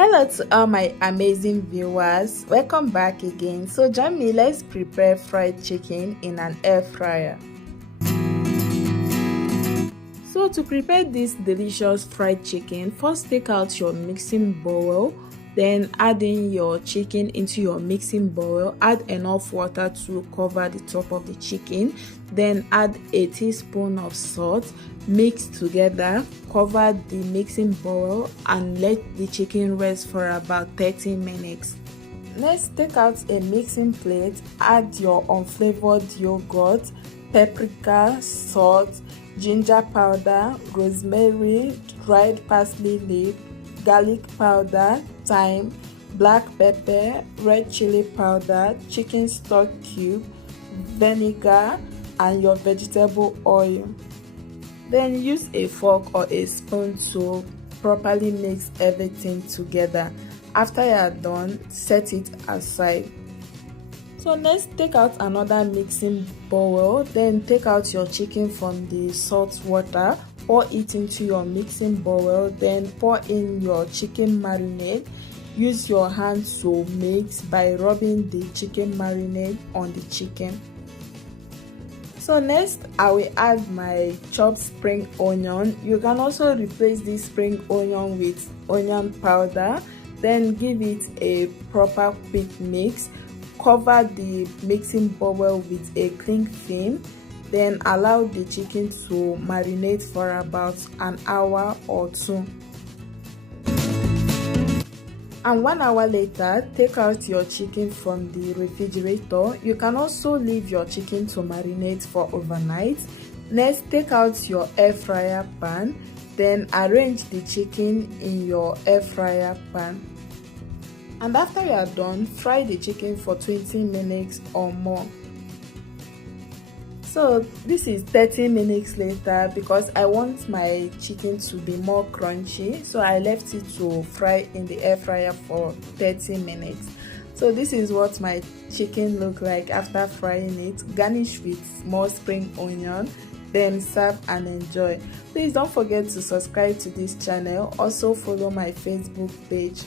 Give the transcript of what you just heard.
Hello to all my amazing viewers, welcome back again. So join me, let's prepare fried chicken in an air fryer. So to prepare this delicious fried chicken, first take out your mixing bowl, then add in your chicken into your mixing bowl. Add enough water to cover the top of the chicken, then add a teaspoon of salt. Mix together, cover the mixing bowl and let the chicken rest for about 30 minutes. Next, take out a mixing plate, add your unflavored yogurt, paprika, salt, ginger powder, rosemary, dried parsley leaf, garlic powder, thyme, black pepper, red chili powder, chicken stock cube, vinegar, and your vegetable oil. Then use a fork or a spoon to properly mix everything together. After you are done, set it aside. So next, take out another mixing bowl, then take out your chicken from the salt water, pour it into your mixing bowl, then pour in your chicken marinade. Use your hand to mix by rubbing the chicken marinade on the chicken. So next, I will add my chopped spring onion. You can also replace this spring onion with onion powder. Then give it a proper quick mix. Cover the mixing bowl with a cling film. Then allow the chicken to marinate for about an hour or two. And 1 hour later, take out your chicken from the refrigerator. You can also leave your chicken to marinate for overnight. Next, take out your air fryer pan, then arrange the chicken in your air fryer pan. And after you are done, fry the chicken for 20 minutes or more. So this is 30 minutes later because I want my chicken to be more crunchy, so I left it to fry in the air fryer for 30 minutes. So this is what my chicken look like after frying it. Garnish with more spring onion, then serve and enjoy. Please don't forget to subscribe to this channel. Also follow my Facebook page.